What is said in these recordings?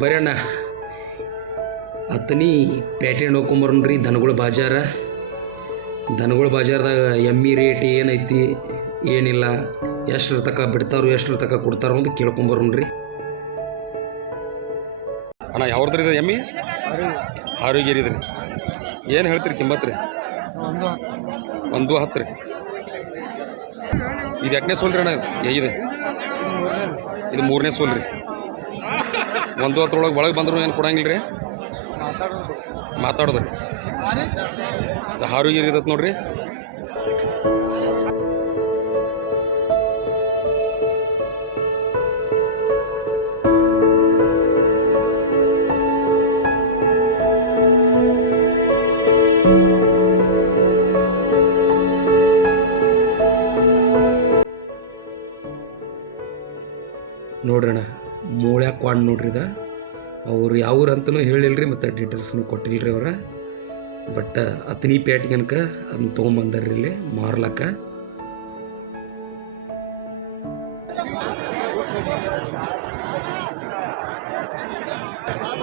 ಬರೋಣ ಅತ್ತನಿ ಪೇಟೆ ನೋಡ್ಕೊಂಬರೋಣ್ರಿ ದನಗಳ ಬಾಜಾರದಾಗ ಎಮ್ಮಿ ರೇಟ್ ಏನೈತಿ ಏನಿಲ್ಲ ಎಷ್ಟರ ತನಕ ಬಿಡ್ತಾರೋ ಎಷ್ಟರ ತನಕ ಕೊಡ್ತಾರೋ ಅಂತ ಕೇಳ್ಕೊಂಬರೋಣ್ರಿ. ಅಣ್ಣ ಯಾವ್ದ್ರಿ ಇದು ಎಮ್ಮಿ? ಹಾರುಗೇರಿ ರೀ. ಏನು ಹೇಳ್ತೀರಿ ಕಿಮ್ಮತ್ತು ರೀ? 110 ರೀ. ಇದು ಎಟ್ಟನೇ ಸೋಲ್ ರೀ ಅಣ್ಣ? ಇದು ಇದು 3ನೇ ಸೋಲ್ ರೀ. 110 ಒಳಗೆ ಬಂದ್ರು ಏನು ಕೊಡಂಗಿಲ್ಲ ರೀ? ಮಾತಾಡೋದ್ರಿ. ಹಾರುಗೇರಿ ಇರತ್ತೆ ನೋಡ್ರಿ. ನೋಡ್ರಣ್ಣ ಮೂಳ್ಯಾಗ ಕ್ವಾಡ್ ನೋಡ್ರಿ ಇದು. ಅವ್ರು ಯಾವ್ರು ಅಂತಲೂ ಹೇಳಿಲ್ರಿ ಮತ್ತು ಡೀಟೇಲ್ಸ್ನು ಕೊಟ್ಟಿಲ್ರಿ ಅವ್ರ. ಬಟ್ ಅತನಿ ಪೇಟ್ಗನ್ಕ ಅದನ್ನ ತೊಗೊಂಬಂದಾರ್ರಿ ಇಲ್ಲಿ ಮಾರ್ಲಕ್ಕ.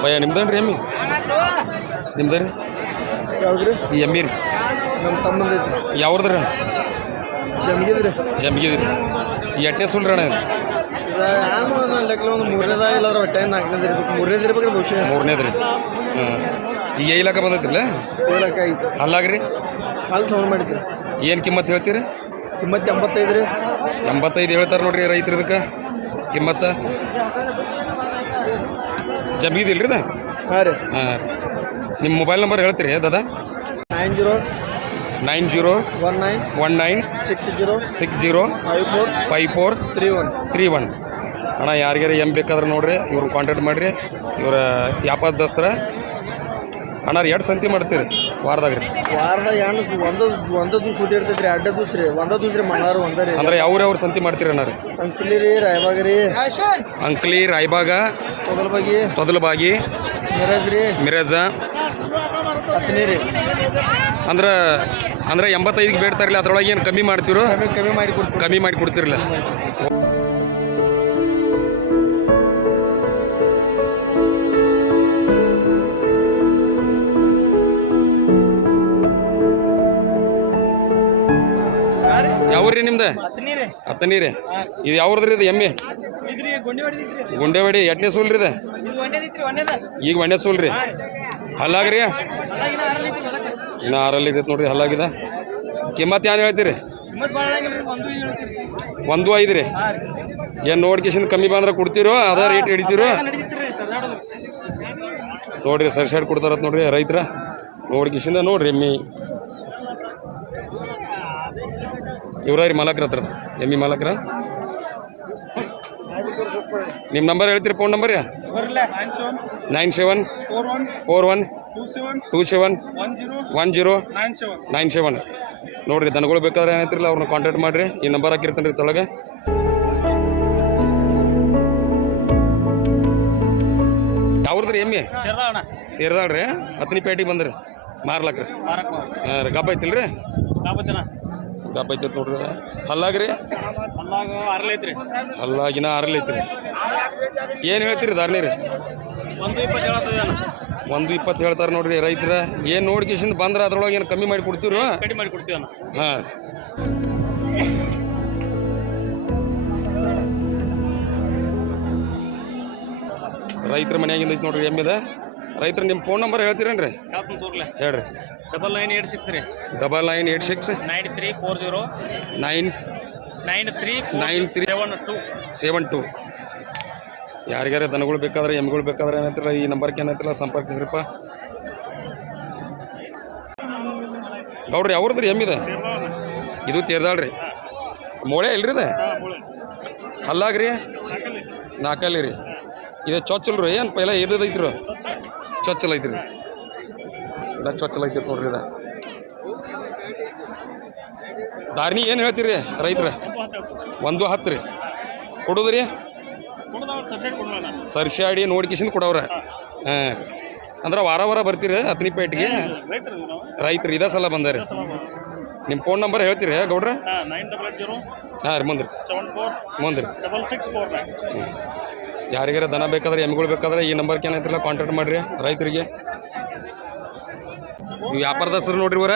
ಭಯ ನಿಮ್ದನ್ರಿ ಎಮ್ಮಿ? ನಿಮ್ದು ರೀ? ಯಾವ್ದ್ರಿ? ಈ ಎಮ್ಮಿ ರೀ ನಮ್ಮ ತಮ್ಮಂದೈತಿ. ಯಾವ್ದ್ರಿ? ಜಮ್ಗಿದ್ರಿ. ಈ ಎಟ್ಟನೇ ಸೋಲ್ ರೀ ಅಣ್ಣ? ಲೆಕ್ಕ ಒಂದು 3ನೇದ ಇಲ್ಲಾರ ಒಟ್ಟೆ 4ನೇದು ಇರ್ಬೇಕು. 3ನೇದು ಇರ್ಬೇಕ್ರಿ ಬಹುಶಃ. 3ನೇದು ರೀ. ಈಗ ಏಲಕ್ಕ ಬಂದೈತಿಲ್ಲ? ಏಲಕ್ಕ ಐತಿ. ಅಲ್ಲಾಗ್ರಿ ಅಲ್ಲಿ ಸೌಂಡ್ ಮಾಡಿದ್ರಿ. ಏನು ಕಿಮ್ಮತ್ತು ಹೇಳ್ತೀರಿ? ಕಿಮ್ಮತ್ತು 85 ರೀ. 85 ಹೇಳ್ತಾರೆ ನೋಡ್ರಿ ರೈತರು. ಇದಕ್ಕೆ ಕಿಮ್ಮತ್ತ ಜಮ್ಗಿದಿಲ್ರಿ ಇದು? ಹಾಂ ರೀ. ಹಾಂ. ನಿಮ್ಮ ಮೊಬೈಲ್ ನಂಬರ್ ಹೇಳ್ತೀರಿ ದಾದಾ? 9019 60 5431. ಅಣ್ಣ ಯಾರಿಗಾರ ಎಮ್ ಬೇಕಾದ್ರೆ ನೋಡ್ರಿ ಇವ್ರನ್ನ ಕಾಂಟ್ಯಾಕ್ಟ್ ಮಾಡಿರಿ. ಇವ್ರ ವ್ಯಾಪಾರದಸ್ತ್ರ. ಅಣ್ಣ ಎರಡು ಸಂತಿ ಮಾಡ್ತೀರಿ ವಾರದಾಗ ರೀ? ವಾರದಾಗ ಒಂದು ದಿವ್ಸ ಸೂಟಿ ಇರ್ತೈತೆ ರೀ. 2 ದಿವ್ಸ ರೀ. 1 ದಿವ್ಸ ರೀ. ಮಂಗಳವಾರ ಒಂದೇ ರೀ. ಅಂದ್ರೆ ಯಾವ್ರು ಸಂತಿ ಮಾಡ್ತೀರಿ ಅಣ್ಣ ರೀ? ಅಂಕ್ಲಿ ರೀ, ರಾಯಬಾಗ ರೀ. ಅಂಕ್ಲಿ, ರಾಯಬಾಗ, ತೊದಲಬಾಗಿ, ಮಿರಜ, ಅತ್ನಿ ರೀ. ಅಂದ್ರೆ 85ಗೆ ಬೇಡ್ತಾರಿಲ್ಲ, ಅದ್ರೊಳಗೆ ಏನು ಕಮ್ಮಿ ಮಾಡ್ತೀರೋ? ಕಮ್ಮಿ ಮಾಡಿ ಕೊಡ್ತಿರಲ್ಲ. ಯಾವ್ರಿ ನಿಮ್ದು? ಅತ್ತನಿ ರೀ. ಇದು ಯಾವ್ದ್ರಿ ಇದು ಎಮ್ಮೆ? ಗುಂಡೆವಾಡಿ. ಎಟ್ಟನೇ ಸೂಲ್ ರೀ ಇದು? ಈಗ 1ನೇ ಸೂಲ್ ರೀ. ಹಲ್ಲಾಗ್ರಿ? ಇನ್ನು 6 ಇದೈತೆ ನೋಡ್ರಿ. ಹಲ್ಲಾಗಿದೆ. ಕಿಮ್ಮತ್ತು ಏನು ಹೇಳ್ತೀರಿ? 1.5 ರೀ. ಏನು ನೋಡ್ಕಿಸಿಂದ ಕಮ್ಮಿ ಬಂದ್ರೆ ಕೊಡ್ತೀರೋ? ಅದ ರೇಟ್ ಹಿಡಿತೀರೋ? ನೋಡ್ರಿ ಸೈಡ್ ಕೊಡ್ತಾರತ್ ನೋಡ್ರಿ ರೈತರ. ನೋಡ್ಕಿಸಿಂದ ನೋಡ್ರಿ ಎಮ್ಮಿ. ಇವ್ರ ರೀ ಮಾಲಕ್ರ ಹತ್ರ, ಎಮ್ಮಿ ಮಾಲಕ್ರ. ನಿಮ್ಮ ನಂಬರ್ ಹೇಳ್ತೀರಿ? Phone number? 9741271097. ನೋಡಿರಿ ದನಗಳು ಬೇಕಾದ್ರೆ ಏನೈತಿರಲ್ಲ ಅವ್ರನ್ನ ಕಾಂಟ್ಯಾಕ್ಟ್ ಮಾಡಿರಿ. ಈ ನಂಬರ್ ಹಾಕಿರ್ತಾನೆ ರೀ ತೊಳಗೆ. ಯಾವ್ದ್ರಿ ಎಮ್ಮಿ? ತೀರ್ದಾಳ್ರಿ. ಅತ್ನಿ ಪೇಟಿಗೆ ಬಂದ್ರಿ ಮಾರ್ಲಕ್ರಿ. ಹಾಂ ರೀ. ಗಬ್ಬ ಐತಿಲ್ರಿ? ಗಬ್ಬ ಐತೈತೆ ನೋಡ್ರಿ. ಹಲ್ಲಾಗ್ರಿ? ಹಲ್ಲಾಗಿನ 6 ಐತ್ರಿ. ಏನು ಹೇಳ್ತೀರಿ ದಾರ್ನಿ ರೀ? 120 ಹೇಳ್ತಾರೆ ನೋಡ್ರಿ ರೈತರ. ಏನು ನೋಡ್ಕಿಸಿಂದ ಬಂದ್ರೆ ಅದ್ರೊಳಗೆ ಏನು ಕಮ್ಮಿ ಮಾಡಿ ಕೊಡ್ತೀರೋ? ಹಾಂ. ರೈತರ ಮನೆಯಾಗಿಂದ ಐತಿ ನೋಡ್ರಿ ಎಮ್ಮಿದ. ರೈತರ ನಿಮ್ಮ ಫೋನ್ ನಂಬರ್ ಹೇಳ್ತೀರೇನ್ರಿ? ಹೇಳ್ರಿ. 9986 ರೀ. 9986 9372. ಯಾರಿಗಾರ ದನಗಳು ಬೇಕಾದ್ರೆ ಎಮ್ಮಿಗಳು ಬೇಕಾದ್ರೆ ಏನೈತಿಲ್ಲ ಈ ನಂಬರ್ಗೆ ಏನೈತಿಲ್ಲ ಸಂಪರ್ಕಿಸ್ರಿಪ್ಪ. ಗೌಡ್ರಿ ಅವ್ರದ್ರಿ ಎಮ್ಮಿದೆ? ಇದು ತೀರ್ದಾಳ್ರಿ. ಮೋಳೆ ಇಲ್ರಿ ಇದು? ಹಲ್ಲಾಗ್ರಿ? 4 ರೀ. ಇದು ಚೊಚ್ಚಲ್ರಿ ಏನು ಪೈಲ ಇದೈತ್ರಿ? ಚೊಚ್ಚಲ್ ಐತ್ರಿ. ಚೊಚ್ಚಲ್ ಐತಿ ನೋಡ್ರಿ ಇದು. ದಾರ್ನಿ ಏನು ಹೇಳ್ತೀರಿ ರೈತರ? 110 ರೀ. ಕೊಡೋದ್ರಿ? ಸರ್ಶಾಡಿ ನೋಡ್ಕಿಸಿಂದ ಕೊಡವ್ರ. ಹಾಂ. ಅಂದ್ರೆ ವಾರ ಬರ್ತೀರಿ ಅತ್ನಿ ಪೇಟ್ಗೆ? ರೈತರು ಇದೇ ಸಲ ಬಂದಾರೆ. ನಿಮ್ಮ ಫೋನ್ ನಂಬರ್ ಹೇಳ್ತೀರಿ ಗೌಡ್ರ? 900 ಹಾಂ ರೀ. ಮುಂದ್ರಿ 74 ಮುಂದ್ರಿ 6649. ಯಾರಿಗಾರ ದನ ಬೇಕಾದ್ರೆ ಎಮ್ಮೆಗಳು ಬೇಕಾದ್ರೆ ಈ ನಂಬರ್ಗೆ ಏನೈತಿಲ್ಲ ಕಾಂಟ್ಯಾಕ್ಟ್ ಮಾಡಿರಿ ರೈತರಿಗೆ. ಈ ವ್ಯಾಪಾರದ ಹೆಸರು ನೋಡ್ರಿ ಇವರ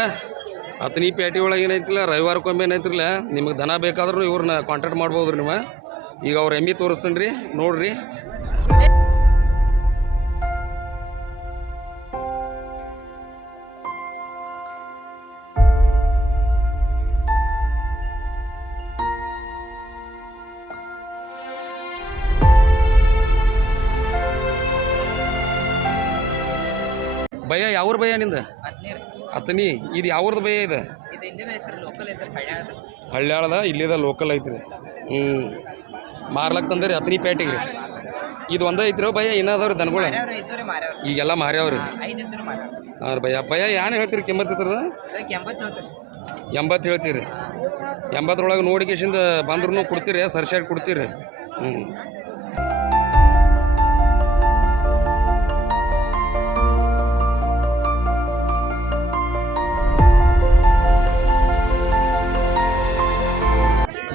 ಅತನಿ ಪೇಟೆ ಒಳಗೆ ಏನೈತಿಲ್ಲ ರವಿವಾರಕ್ಕೊಮ್ಮೆ ಏನೈತಿಲ್ಲ ನಿಮಗೆ ದನ ಬೇಕಾದ್ರೂ ಇವ್ರನ್ನ ಕಾಂಟ್ಯಾಕ್ಟ್ ಮಾಡ್ಬೋದು ರೀ ನೀವು. ಈಗ ಅವ್ರ ಎಮ್ಮೆ ತೋರಿಸ್ತೀನಿ ರೀ ನೋಡ್ರಿ. ಭಯ ಯಾವ್ರ ಭಯ ನಿಂದ ಅತನಿ ಇದು ಯಾವ್ದು ಭಯ ಇದೆ? ಹಳ್ಳ್ಯಾಳದ ಇಲ್ಲಿದ ಲೋಕಲ್ ಐತ್ರಿ. ಮಾರ್ಲಕ್ ತಂದ್ರಿ ಅತನಿ ಪೇಟೆಗೆ ರೀ. ಇದು ಒಂದೇ ಐತ್ರಿ ಭಯ ಏನಾದವ್ರಿ ದನಗಳು ಈಗೆಲ್ಲ ಮಾರ್ಯಾವ್ರಿ. ಹಾಂ ಭಯ ಭಯ ಏನು ಹೇಳ್ತೀರಿ ಕಿಮ್ಮತ್ ಇತ್ರದ? 80 ಹೇಳ್ತೀರಿ. 80 ನೋಡಿಕೆಶಿಂದ ಬಂದ್ರೂ ಕೊಡ್ತೀರಿ ಸರ್ಶಾಡ್ ಕೊಡ್ತೀರಿ.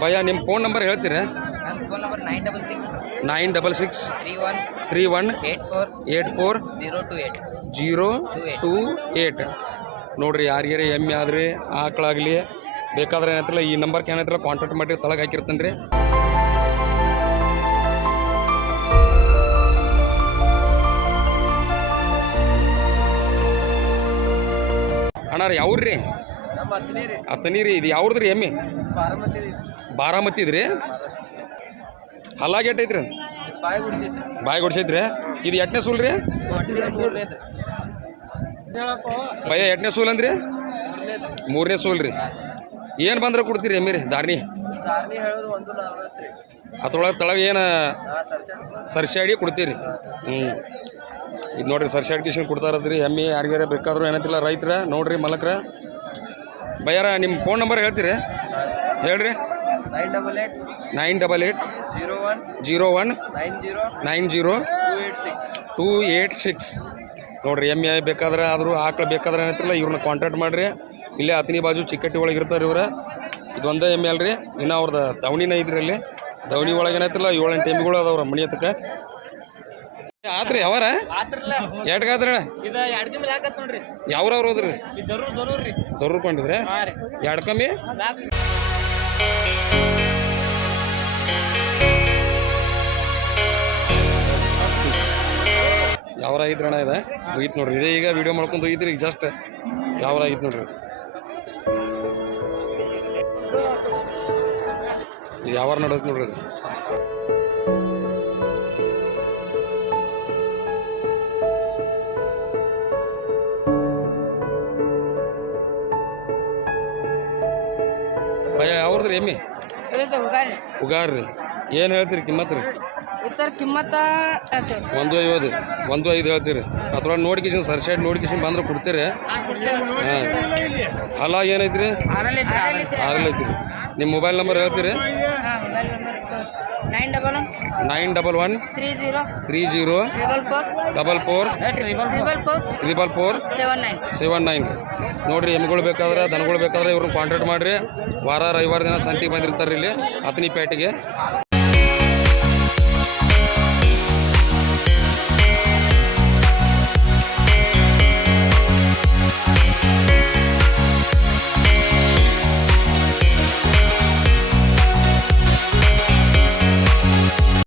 ಭಯ ನಿಮ್ಮ ಫೋನ್ ನಂಬರ್ ಹೇಳ್ತೀರಾ? ಫೋನ್ ನಂಬರ್ 966 31 84 028 ನೋಡ್ರಿ. ಯಾರಿಗಾರ ಎಮ್ಮೆ ಆದ್ರಿ ಆಕಳಾಗಲಿ ಬೇಕಾದ್ರೆ ಏನೈತಿಲ್ಲ ಈ ನಂಬರ್ಗೆ ಏನೈತಿಲ್ಲ ಕಾಂಟ್ಯಾಕ್ಟ್ ಮಾಡಿ ತಳಗೆ ಹಾಕಿರ್ತೇನೆ ರೀ. ಅಣ್ಣ ರೀ ಯಾವ್ರಿ? ಅತ್ತನಿ ರೀ. ಇದು ಯಾವ್ದು ರೀ ಎಮ್ಮೆ? ಬಾರಾಮತಿ ಇದ್ರಿ. ಹಲ್ಲಾಗಿ ಎಟ್ಟೈತ್ರಿ? ಬಾಯಿ ಗುಡ್ಸೈತ್ರಿ. ಇದು ಎಟ್ನೇ ಸೂಲ್ ರೀ? ಭಯ ಎಟ್ನೇ ಸೂಲ್ ಅಂದ್ರಿ? 3ನೇ ಸೂಲ್ ರೀ. ಏನು ಬಂದ್ರೆ ಕೊಡ್ತೀರಿ ಎಮ್ಮೆ ರೀ? ದಾರ್ನಿ ಅದ್ರೊಳಗೆ ತಳಗೆ ಏನು ಸರ್ಶಾಡಿ ಕೊಡ್ತೀರಿ? ಇದು ನೋಡ್ರಿ ಸರ್ಶಾಡಿ ಕಿಶನ್ ಕೊಡ್ತಾರದ್ರಿ ಎಮ್ಮೆ. ಯಾರಿಗಾರ ಬೇಕಾದ್ರೂ ಏನಂತಿಲ್ಲ ರೈತರ ನೋಡ್ರಿ ಮಲಕ್ರ. ಭಯ್ಯಾರ ನಿಮ್ಮ ಫೋನ್ ನಂಬರ್ ಹೇಳ್ತೀರಿ? ಹೇಳ್ರಿ. 988 01 90 286 ನೋಡ್ರಿ. ಎಮ್ಮೆ ಬೇಕಾದ್ರೆ ಆದರೂ ಆಕಳು ಬೇಕಾದ್ರೆ ಏನೈತಿಲ್ಲ ಇವ್ರನ್ನ ಕಾಂಟ್ಯಾಕ್ಟ್ ಮಾಡಿರಿ. ಇಲ್ಲೇ ಅತನಿ ಬಾಜು ಚಿಕ್ಕಟ್ಟಿ ಒಳಗೆ ಇರ್ತಾರೆ ಇವ್ರು. ಇದೊಂದೇ ಎಮ್ಮೆ ಅಲ್ರಿ. ಇನ್ನು ಅವ್ರದ್ದು ದವಣಿನ ಐತ್ರಿ. ಅಲ್ಲಿ ದವಣಿ ಒಳಗೆ ಏನೈತಿಲ್ಲ 7-8 ಎಮ್ಮೆಗಳು ಅದಾವ್ರ ಮಣಿ ಹತ್ತಕ್ಕೆ. ಆತ್ರಿ ಯಾವಾರ ಎಟ್ಗಾದ್ರಿ? ಯಾವ್ರವ್ರು ಹೋದ್ರಿ? ದೊರ್ರು ಕೊಂಡಿದ್ರಿ? 2 ಕಮ್ಮಿ ಯಾವ್ರ ಐತ್ರಣ್ಣ? ಇದೆ ಹೋಗಿತ್ತು ನೋಡ್ರಿ. ಇದೇ ಈಗ ವಿಡಿಯೋ ಮಾಡ್ಕೊಂಡು ಹೋಗಿದ್ರಿ ಈಗ ಜಸ್ಟ್ ಯಾವ್ರ ಆಗಿತ್ತು ನೋಡ್ರಿ. ಇದು ಯಾವಾರ ನಡೋದು ನೋಡ್ರಿ. ಭಯ ಯಾವ್ದ್ರಿ ಎಮ್ಮೆ? ಉಗಾರ್ರಿ. ಏನು ಹೇಳ್ತೀರಿ ಕಿಮ್ಮತ್ ರೀ? ಕಿಮ್ಮತ್ತ 150 ಹೇಳ್ತೀರಿ. ಅದ್ರೊಳಗೆ ನೋಡ್ಕಿಶನ್ ಸರ್ಶೈಡ್ ನೋಡ್ಕಿಶನ್ ಬಂದ್ರೆ ಕೊಡ್ತೀರಿ. ಹಾಂ ಅಲ್ಲ ಏನೈತ್ರಿ? 6 ಐತ್ರಿ. ನಿಮ್ಮ ಮೊಬೈಲ್ ನಂಬರ್ ಹೇಳ್ತೀರಿ? 911 30 44 79 ನೋಡ್ರಿ. ಎಮ್ಮೆಗಳು ಬೇಕಾದ್ರೆ ದನಗಳು ಬೇಕಾದ್ರೆ ಇವ್ರನ್ನ ಕಾಂಟ್ಯಾಕ್ಟ್ ಮಾಡಿರಿ. ವಾರ ರವಿವಾರ ದಿನ ಸಂತಿಗೆ ಬಂದಿರ್ತಾರೆ ಇಲ್ಲಿ ಅತನಿ ಪೇಟೆಗೆ.